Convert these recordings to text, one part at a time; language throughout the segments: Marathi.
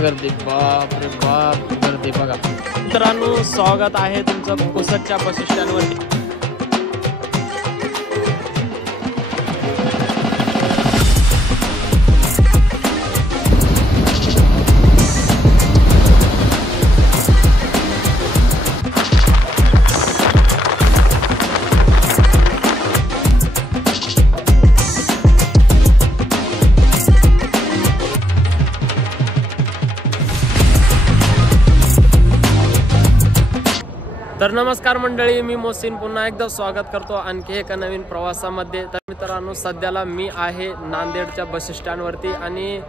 गर्दी, बाप रे बाप गर्दी बघा मित्रांनो. स्वागत आहे तुमचं पुसदच्या बस स्टँडवरती. तर नमस्कार मंडळी, मी मोहसिन पुन्हा एकदा स्वागत करतो आणखी एका नवीन प्रवासामध्ये. तर मित्रांनो, सध्याला मी आहे नांदेडच्या बस स्टँडवरती आणि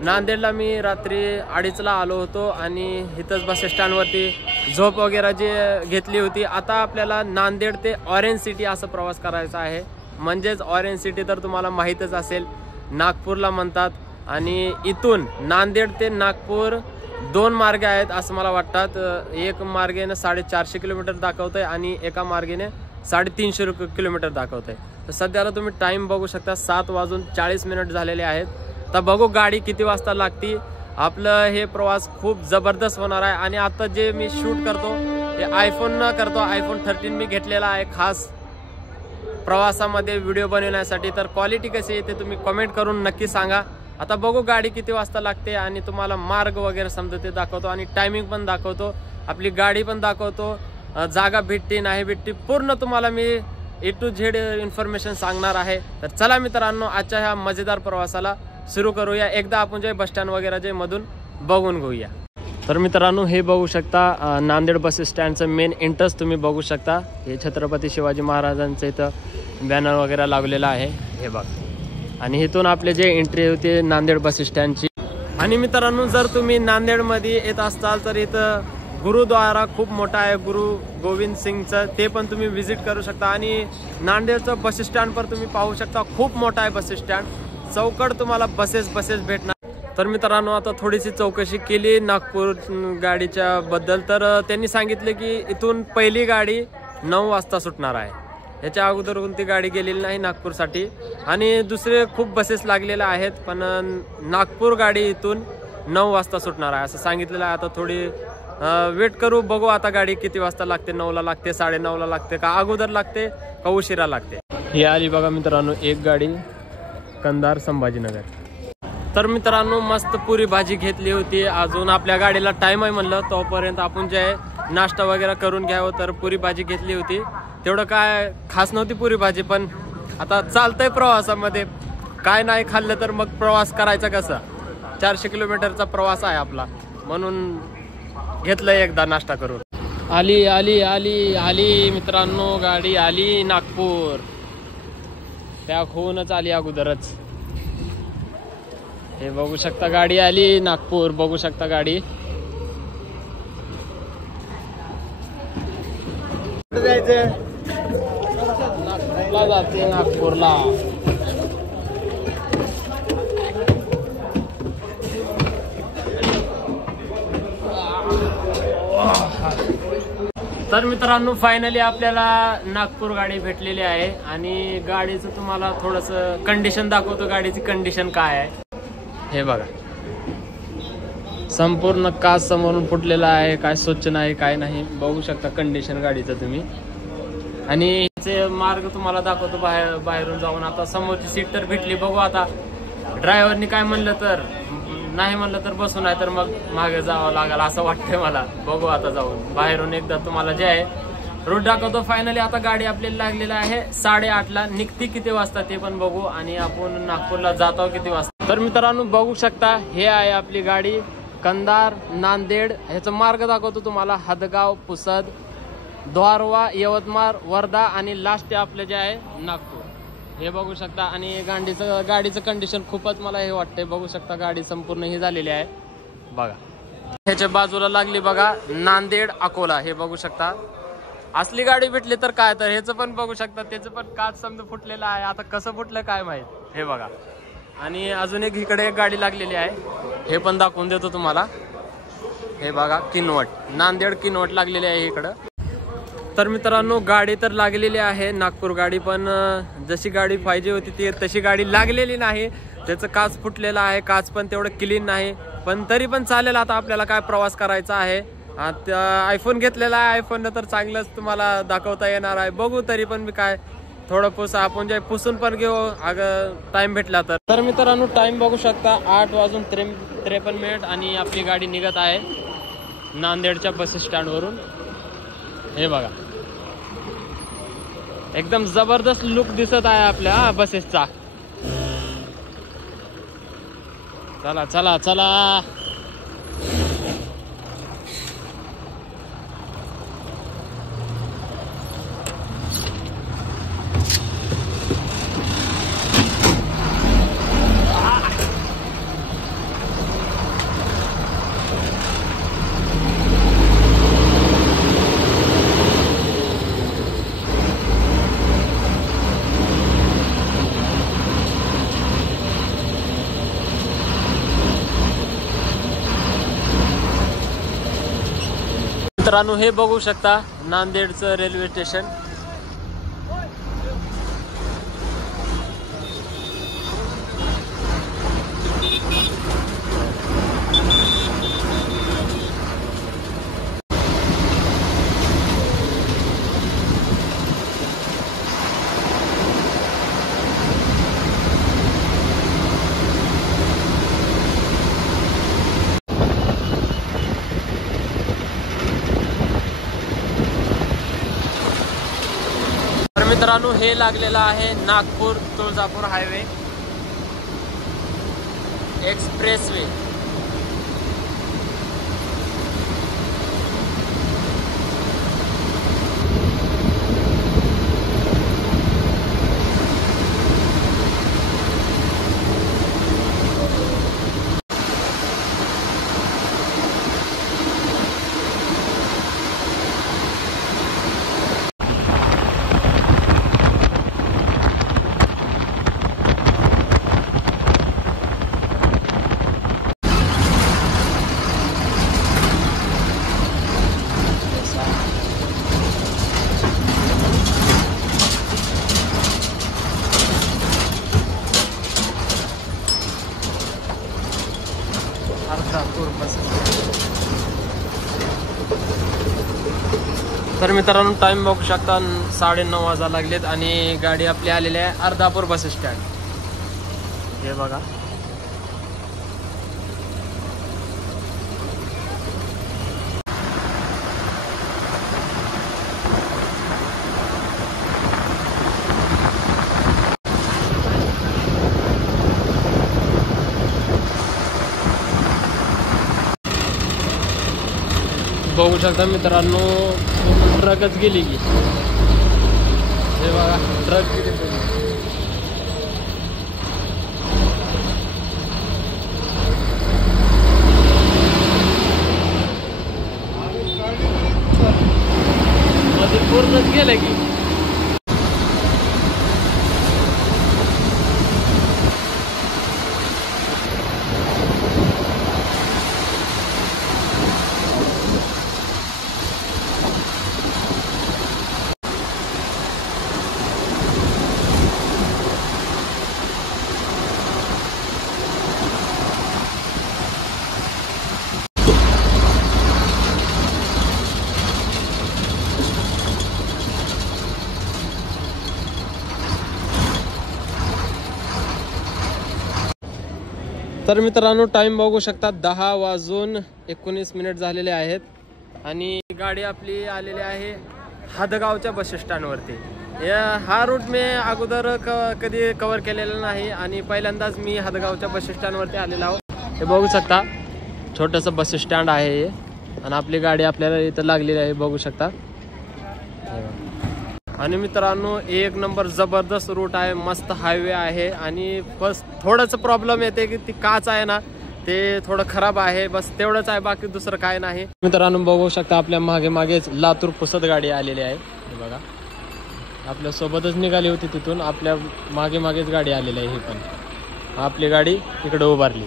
नांदेडला मी रात्री 2:30ला आलो होतो आणि इथंच बस स्टँडवरती झोप वगैरे जी घेतली होती. आता आपल्याला नांदेड ते ऑरेंज सिटी असा प्रवास करायचा आहे. म्हणजेच ऑरेंज सिटी तर तुम्हाला माहीतच असेल, नागपूरला म्हणतात. आणि इथून नांदेड ते नागपूर 2 मार्ग आहेत असं मला वाटतात. एक मार्गेने 450 किलोमीटर दाखवतंय आणि एका मार्गेने 350 किलोमीटर दाखवतंय. तर सध्याला तुम्ही टाइम बघू शकता, 7:40 झालेले आहेत. तर बघू गाडी किती वाजता लागती. आपलं हे प्रवास खूप जबरदस्त होणार आहे. आणि आता जे मी शूट करतो ते आयफोन करतो. iPhone 13 मी घेतलेला आहे खास प्रवासामध्ये व्हिडिओ बनवण्यासाठी. तर क्वालिटी कशी येते तुम्ही कमेंट करून नक्की सांगा. आता बघू गाडी किती वाजता लागते आणि तुम्हाला मार्ग वगैरे समजा ते दाखवतो आणि टायमिंग पण दाखवतो, आपली गाडी पण दाखवतो, जागा भेटते नाही भेटते पूर्ण तुम्हाला मी A to Z इन्फॉर्मेशन सांगणार आहे. तर चला मित्रांनो, आजच्या ह्या मजेदार प्रवासाला सुरू करूया. एकदा आपण जे बस स्टँड वगैरे जे मधून बघून घेऊया. तर मित्रांनो, हे बघू शकता नांदेड बस स्टँडचं मेन एंट्रन्स तुम्ही बघू शकता. हे छत्रपती शिवाजी महाराजांचं इथं बॅनर वगैरे लावलेला आहे, हे बघ. आणि इथून आपले जे एंट्री होते नांदेड बस स्टँडची. आणि मित्रांनो, जर तुम्ही नांदेडमध्ये येत असाल तर इथं गुरुद्वारा खूप मोठा आहे, गुरु गोविंद सिंगचं, ते पण तुम्ही व्हिजिट करू शकता. आणि नांदेडचं बस स्टँड पर तुम्ही पाहू शकता, खूप मोठा आहे बस स्टँड. चौकड तुम्हाला बसेस भेटणार. तर मित्रांनो, आता थोडीशी चौकशी केली नागपूर गाडीच्या बद्दल. तर त्यांनी सांगितले की इथून पहिली गाडी 9 वाजता सुटणार आहे. याच्या अगोदर कोणती गाडी गेलेली नाही नागपूरसाठी. आणि दुसरे खूप बसेस लागलेल्या आहेत, पण नागपूर गाडी इथून 9 वाजता सुटणार आहे असं सांगितलेलं आहे. आता थोडी वेट करू, बघू आता गाडी किती वाजता लागते. 9ला लागते, 9:30ला लागते, का अगोदर लागते का उशिरा लागते. ही आली बघा मित्रांनो एक गाडी, कंधार संभाजीनगर. तर मित्रांनो, मस्त पुरी भाजी घेतली होती. अजून आपल्या गाडीला टाइम आहे म्हणलं, तोपर्यंत आपण जे नाश्ता वगैरे करून घ्यावं. तर पुरी भाजी घेतली होती. तेवढं काय खास नव्हती पुरी भाजी, पण आता चालतंय प्रवासामध्ये. काय नाही खाल्लं तर मग प्रवास करायचा कसा. 400 किलोमीटरचा प्रवास आहे आपला, म्हणून घेतलं एकदा नाश्ता करून. आली आली आली आली मित्रांनो, गाडी आली नागपूर. पॅक होऊनच आली अगोदरच. हे बघू शकता गाडी आली नागपूर, बघू शकता गाडी. नागपूरला जाते, नागपूरला. तर मित्रांनो, फायनली आपल्याला नागपूर गाडी भेटलेली आहे. आणि गाडीचं तुम्हाला थोडंसं कंडिशन दाखवतो, गाडीची कंडिशन काय आहे. हे बघा, संपूर्ण काच समोरून फुटलेला आहे, काय स्वच्छ नाही काय नाही. बघू शकता कंडिशन गाडीचं तुम्ही. आणि ह्याचे मार्ग तुम्हाला दाखवतो बाहेरून जाऊन. आता समोरची सीट तर भेटली, बघू आता ड्रायव्हरनी काय म्हणलं तर. नाही म्हणलं तर बसून आहे, तर मग मागे जावं लागेल असं वाटतंय मला. बघू आता जाऊन बाहेरून एकदा तुम्हाला जे आहे रूट दाखवतो. फायनली आता गाडी आपल्याला लागलेला आहे 8:30ला. निघती किती वाजता ते पण बघू. आणि आपण नागपूरला जातो किती वाजता. तर मित्रांनो, बघू शकता हे आहे आपली गाडी, कंधार नांदेड. ह्याचा मार्ग दाखवतो तुम्हाला, हदगाव, पुसद, द्वारवा, यवतमाळ, वर्धा आणि लास्ट आपले जे आहे नागपूर. हे बघू शकता. आणि गाडीचं कंडिशन खूपच मला हे वाटतंय. बघू शकता गाडी संपूर्ण ही झालेली आहे बघा. ह्याच्या बाजूला लागली बघा नांदेड अकोला. हे बघू शकता. असली गाडी भेटली तर काय, तर ह्याचं पण बघू शकता, त्याचं पण काच समजा फुटलेलं आहे. आता कसं फुटलं काय माहित, हे बघा. आणि अजून इकडे एक गाडी लागलेली आहे, हे पण दाखवून देतो तुम्हाला. हे बघा, किनवट, नांदेड किनवट लागलेली आहे इकडं. तर मित्रांनो, गाडी तर लागलेली आहे नागपूर गाडी, पण जशी गाडी पाहिजे होती ती तशी गाडी लागलेली नाही. त्याचं काच फुटलेलं आहे, काच पण तेवढं क्लीन नाही. पण तरी पण चालेल. आता आपल्याला काय प्रवास करायचा आहे. आता आयफोन घेतलेला आहे, आयफोन तर चांगलंच तुम्हाला दाखवता येणार आहे. बघू तरी पण मी काय थोडं आपण जे पुसून पण घेऊ अगं टाइम भेटला तर मित्रांनो टाइम बघू शकता 8:53 आणि आपली गाडी निघत आहे नांदेडच्या बस स्टँड वरून. हे बघा एकदम जबरदस्त लुक दिसत आहे आपल्या बसेसचा. चला चला चला. मित्रांनो हे बघू शकता नांदेडचं रेल्वे स्टेशन. मित्रांनो हे लागलेलं आहे नागपूर तुळजापूर हायवे एक्सप्रेसवे. तर मित्रांनो टाइम बघू शकता 9:30 वाजा लागलेत आणि गाडी आपली आलेली आहे अर्धापूर बस स्टँड. हे बघा बघू शकता मित्रांनो ट्रकच गेली की. हे बघा ट्रक गेली. मध्ये पूर्णच गेलं की. तर मित्रांनो टाइम बघू शकता 10:19 झालेले आहेत आणि गाडी आपली आलेली आहे हदगावच्या बस स्टँडवरती. हा रूट मी अगोदर कधी कव्हर केलेला नाही आणि पहिल्यांदाच मी हदगावच्या बस स्टँडवरती आलेलो आहो. हे बघू शकता छोटंसं बस स्टँड आहे हे आणि आपली गाडी आपल्याला इथं लागलेली आहे बघू शकता. आणि मित्रांनो एक नंबर जबरदस्त रूट आहे, मस्त हायवे आहे आणि बस थोडंसं प्रॉब्लेम येते की ती काच आहे ना ते थोडं खराब आहे, बस तेवढंच आहे, बाकी दुसरं काय नाही. मित्रांनो बघू शकता आपल्या मागे मागेच लातूर पुसद गाडी आलेली आहे. बघा आपल्या सोबतच निघाली होती तिथून, आपल्या मागे मागेच गाडी आलेली आहे. ही पण आपली गाडी इकडे उभारली.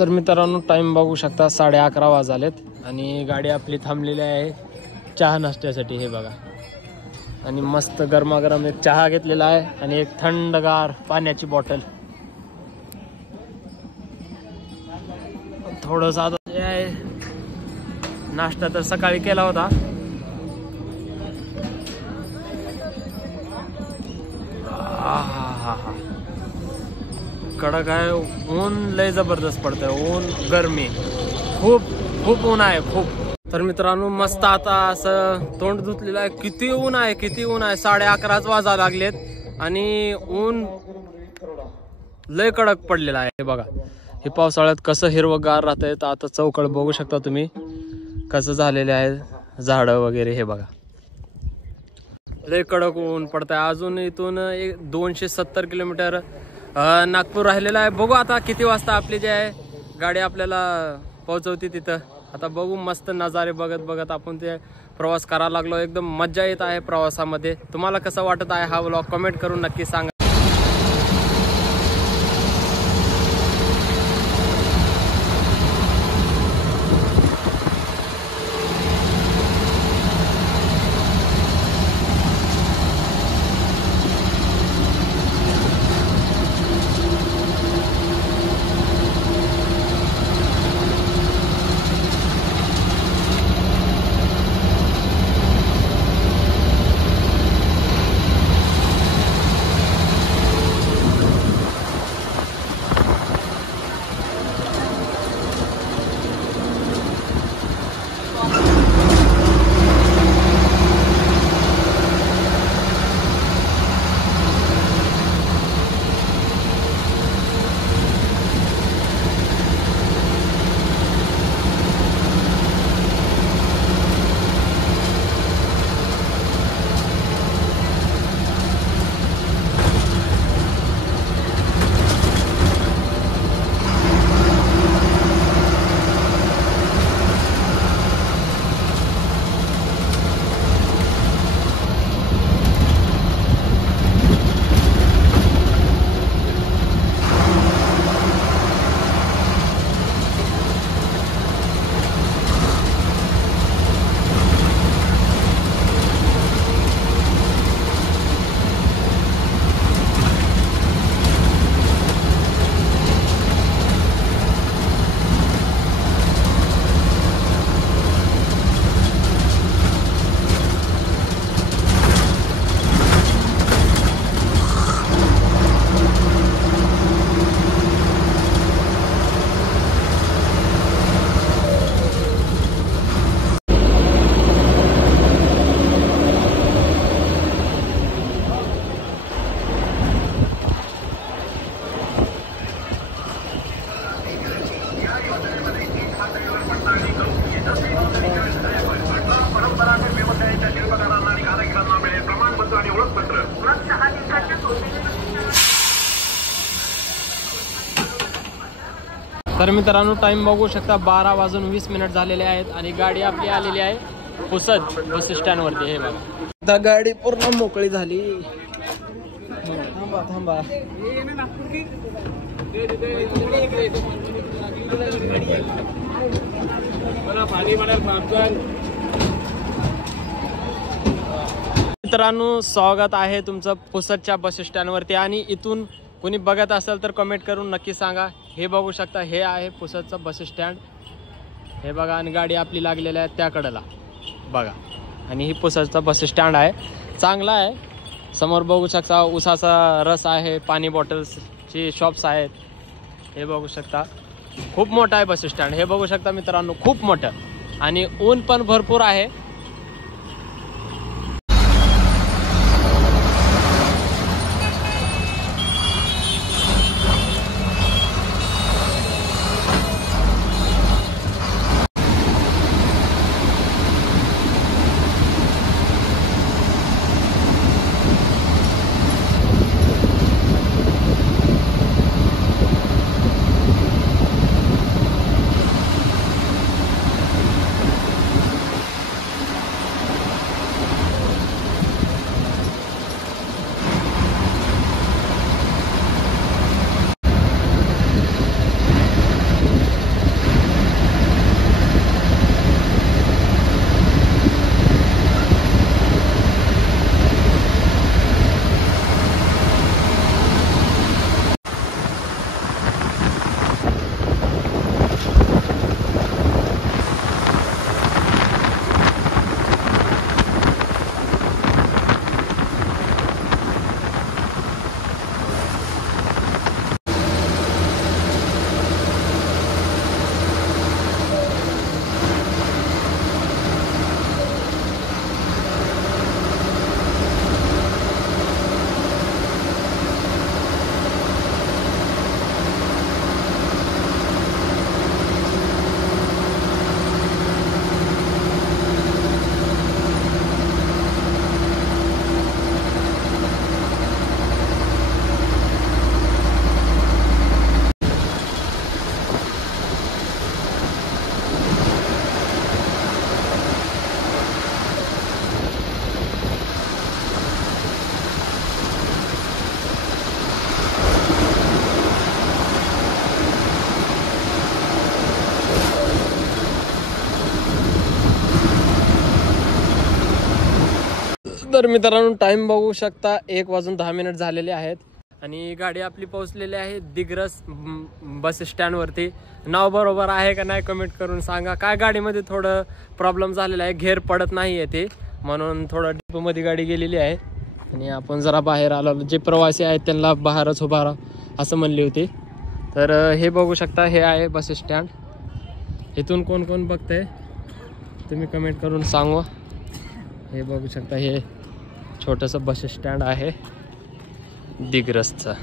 तर मित्रांनो टाइम बघू शकता 11:30 वाजलेत आणि गाडी आपली थांबलेली आहे चहा नाश्त्यासाठी. हे बघा आणि मस्त गरमागरम एक चहा घेतलेला आहे आणि एक थंडगार पाण्याची बॉटल. थोडं साधं आहे. नाश्ता तर सकाळी केला होता. कडक आहे. ऊन लय जबरदस्त पडतंय. ऊन गरमी खूप खूप ऊन आहे खूप. तर मित्रांनो मस्त आता असं तोंड धुतलेलं आहे. किती ऊन आहे किती ऊन आहे. 11:30 वाजा लागलेत आणि ऊन लय कडक पडलेला आहे. हे बघा हे पावसाळ्यात कसं हिरवगार राहतंय. तर आता चौकळ बघू शकता तुम्ही कसं झालेले आहे झाडं वगैरे. हे बघा लय कडक ऊन पडतंय. अजून इथून 270 किलोमीटर नागपूर राहिलेला आहे. बघू आता किती वाजता आपली जी आहे गाडी आपल्याला पोहोचवते तिथं. आता बघू मस्त नजारे बघत बघत आपण ते प्रवास करायला लागलो. एकदम मजा येत आहे प्रवासामध्ये. तुम्हाला कसं वाटत आहे हा व्लॉग कमेंट करून नक्की सांगा. तर मित्रांनो टाइम बघू शकता 12:20 झालेले आहेत आणि गाडी आपली आलेली आहे पुसद बस स्टँड वरती. हे बघा आता गाडी पूर्ण मोकळी झाली. थांबा थांबा मित्रांनो स्वागत आहे तुमचं पुसदच्या बस स्टँड वरती. आणि इथून कोणी बघत असेल तर कमेंट करून नक्की सांगा. हे बघू शकता हे आहे पुसदचं बस स्टँड. हे बघा आणि गाडी आपली लागलेली आहे त्या कडेला बघा. आणि ही पुसदचा बस स्टँड आहे. चांगला आहे. समोर बघू शकता उसाचा रस आहे. पाणी बॉटल्सची शॉप्स आहेत. हे बघू शकता खूप मोठा आहे बस स्टँड. हे बघू शकता मित्रांनो खूप मोठं. आणि ऊन पण भरपूर आहे. तर मित्रांनो टाइम बघू शकता 1:10 झालेले आहेत आणि गाडी आपली पोहोचलेली आहे दिग्रस बस स्टँड वरती। नाव बरोबर आहे का नाही कमेंट करून सांगा। काय गाडीमध्ये थोडं प्रॉब्लेम झालेला आहे, घेर पडत नाहीये ते, म्हणून थोडं डिपो मध्ये गाडी गेलेली आहे आणि आपण जरा बाहेर आलो। जे प्रवासी आहेत त्यांना बाहेरच उभा राहा असं म्हणले होते। तर हे बघू शकता हे आहे बस स्टँड। इथून कोण कोण बघतंय तुम्ही कमेंट करून सांगा। हे बघू शकता हे छोटंसं बस स्टँड आहे दिग्रसचं।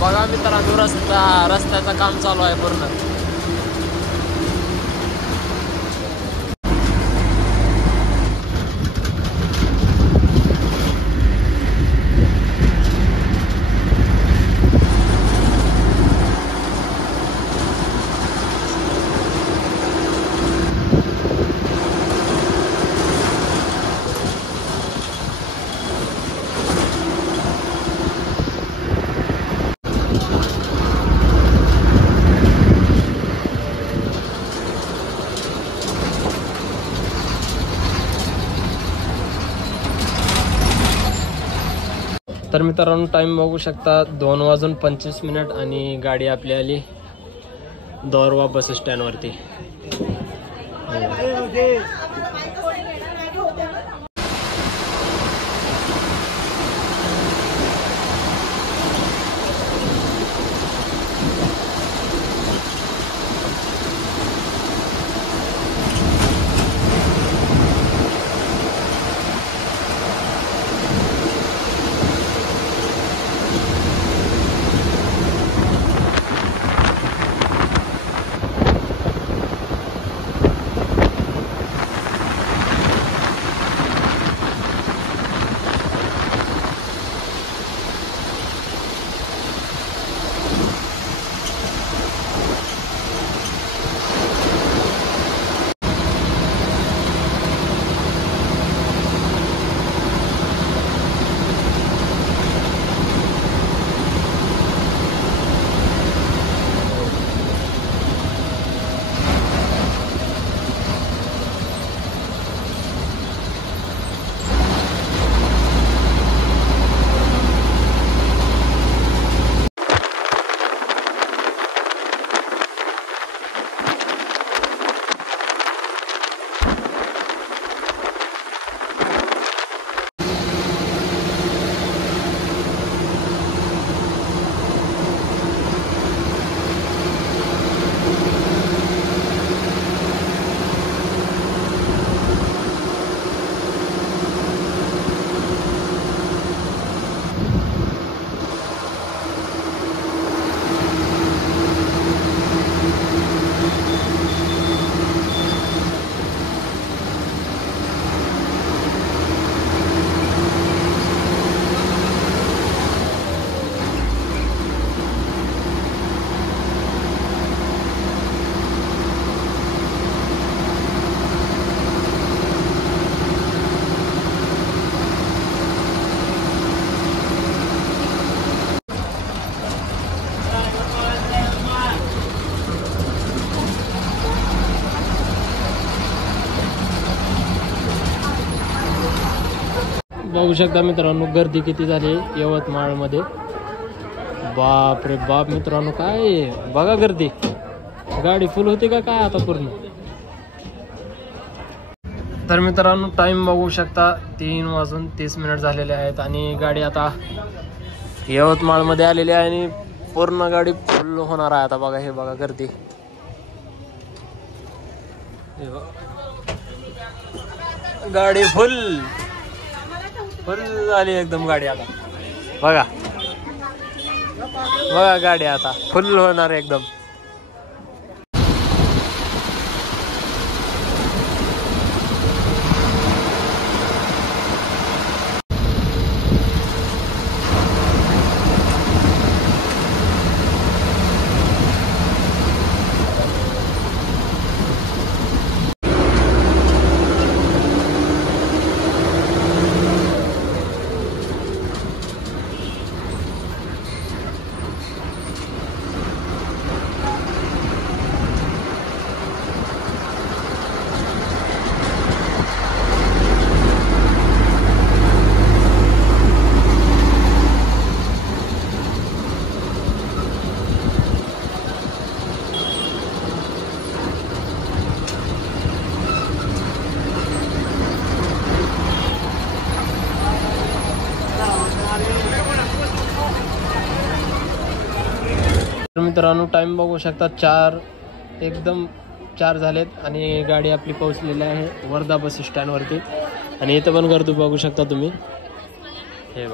बघा मित्रांनो रस्त्याचं काम चालू आहे पूर्ण। तर मित्रांनो टाइम बघू शकता 2:25 आणि गाडी आपली आली दोरवा बस स्टँड वरती। बघू शकता मित्रांनो गर्दी किती झाली यवतमाळ मध्ये। बाप रे बाप मित्रांनो काय बघा गर्दी, गाडी फुल होती का काय आता पूर्ण। तर मित्रांनो टाइम बघू शकता 3:30 झालेले आहेत आणि गाडी आता यवतमाळ मध्ये आलेली आहे आणि पूर्ण गाडी फुल होणार आहे आता। बघा हे बघा गर्दी, गाडी फुल झाली एकदम गाडी आता। बघा बघा गाडी आता फुल होणार एकदम। तर मित्रांनो टाइम बघू शकता 4 एकदम 4 झालेत आणि गाडी आपली पोहोचलेली आहे वर्धा बस स्टँडवरती आणि इथं पण गर्दी बघू शकता तुम्ही. हे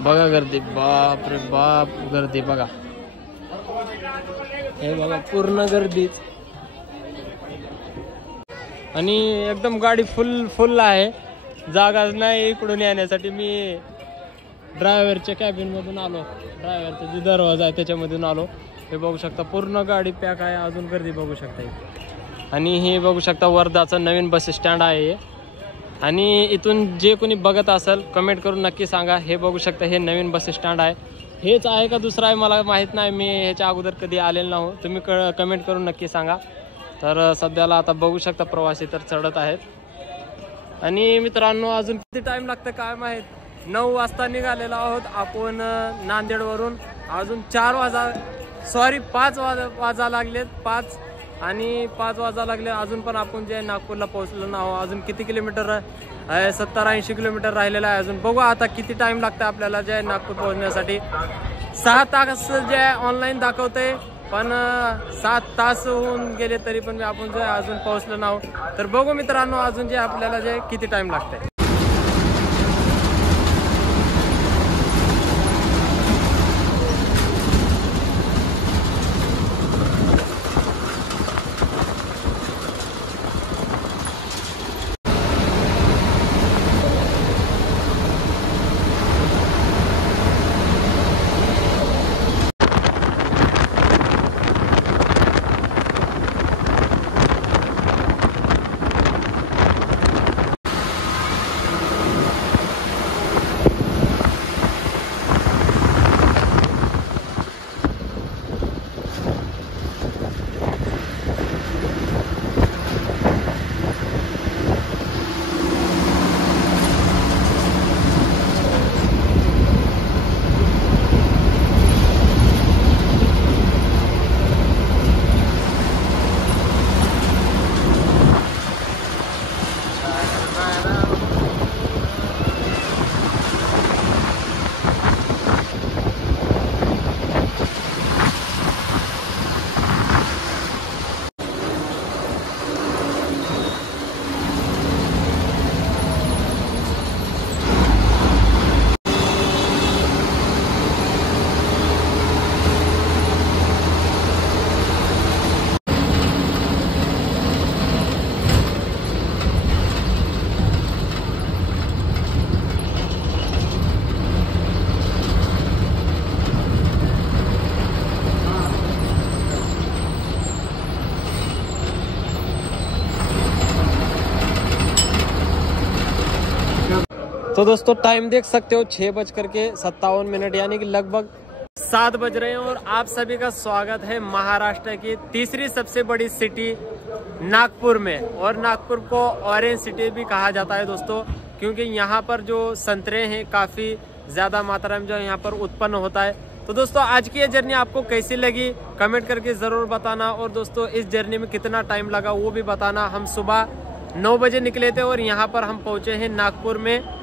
बघा गर्दी, बाप रे बाप गर्दी बघा, हे बघा पूर्ण गर्दी आणि एकदम गाडी फुल आहे, जागाच नाही इकडून येण्यासाठी. मी ड्रायव्हरच्या कॅबिन मधून आलो, ड्रायव्हरचा जो दरवाजा आहे त्याच्यामधून आलो. हे बघू शकता पूर्ण गाडी पॅक आहे, अजून गर्दी बघू शकता इथे. आणि हे बघू शकता वर्धाचं नवीन बस स्टँड आहे आणि इथून जे कोणी बघत असेल कमेंट करून नक्की सांगा. हे बघू शकता हे नवीन बस स्टँड आहे, हेच आहे का दुसरं आहे मला माहीत नाही, मी ह्याच्या अगोदर कधी आलेलो नाही. तुम्ही कमेंट करून नक्की सांगा. तर सध्याला आता बघू शकता प्रवासी तर चढत आहेत. आणि मित्रांनो अजून किती टाइम लागतं काय माहीत. 9 वाजता निघालेलो आहोत आपण नांदेडवरून, अजून 5 वाजा लागलेत, 5 वाजा लागले अजून पण आपण जे नागपूरला पोहोचलो ना. अजून किती किलोमीटर आहे, 70-80 किलोमीटर राहिलेला आहे अजून. बघू आता किती टाइम लागतं आपल्याला जे नागपूर पोहोचण्यासाठी. 6 तास जे ऑनलाईन दाखवते पण 7 तास होऊन गेले तरी पण आपण जे अजून पोहोचलो ना. तर बघू मित्रांनो अजून जे आपल्याला जे किती टाइम लागतंय. तो दोस्तों टाइम देख सकते हो 6:57 यानी कि लगभग 7 बज रहे हैं और आप सभी का स्वागत है महाराष्ट्र की तीसरी सबसे बड़ी सिटी नागपुर में. और नागपुर को ऑरेंज सिटी भी कहा जाता है दोस्तों, क्योंकि यहाँ पर जो संतरे हैं काफी ज्यादा मात्रा में जो यहाँ पर उत्पन्न होता है. तो दोस्तों आज की ये जर्नी आपको कैसी लगी कमेंट करके जरूर बताना. और दोस्तों इस जर्नी में कितना टाइम लगा वो भी बताना. हम सुबह 9 बजे निकले थे और यहाँ पर हम पहुंचे हैं नागपुर में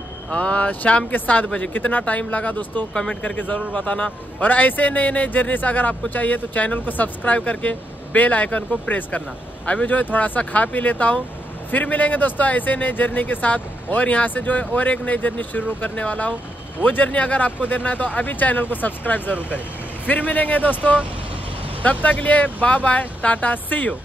शाम के 7 बजे. कितना टाइम लगा दोस्तों कमेंट करके जरूर बताना. और ऐसे नए नए जर्नीस अगर आपको चाहिए तो चैनल को सब्सक्राइब करके बेल आइकन को प्रेस करना. अभी जो है थोड़ा सा खा पी लेता हूँ, फिर मिलेंगे दोस्तों ऐसे नए जर्नी के साथ. और यहाँ से जो है और एक नई जर्नी शुरू करने वाला हूँ. वो जर्नी अगर आपको देखना है तो अभी चैनल को सब्सक्राइब जरूर करें. फिर मिलेंगे दोस्तों, तब तक के लिए bye bye, tata, see you.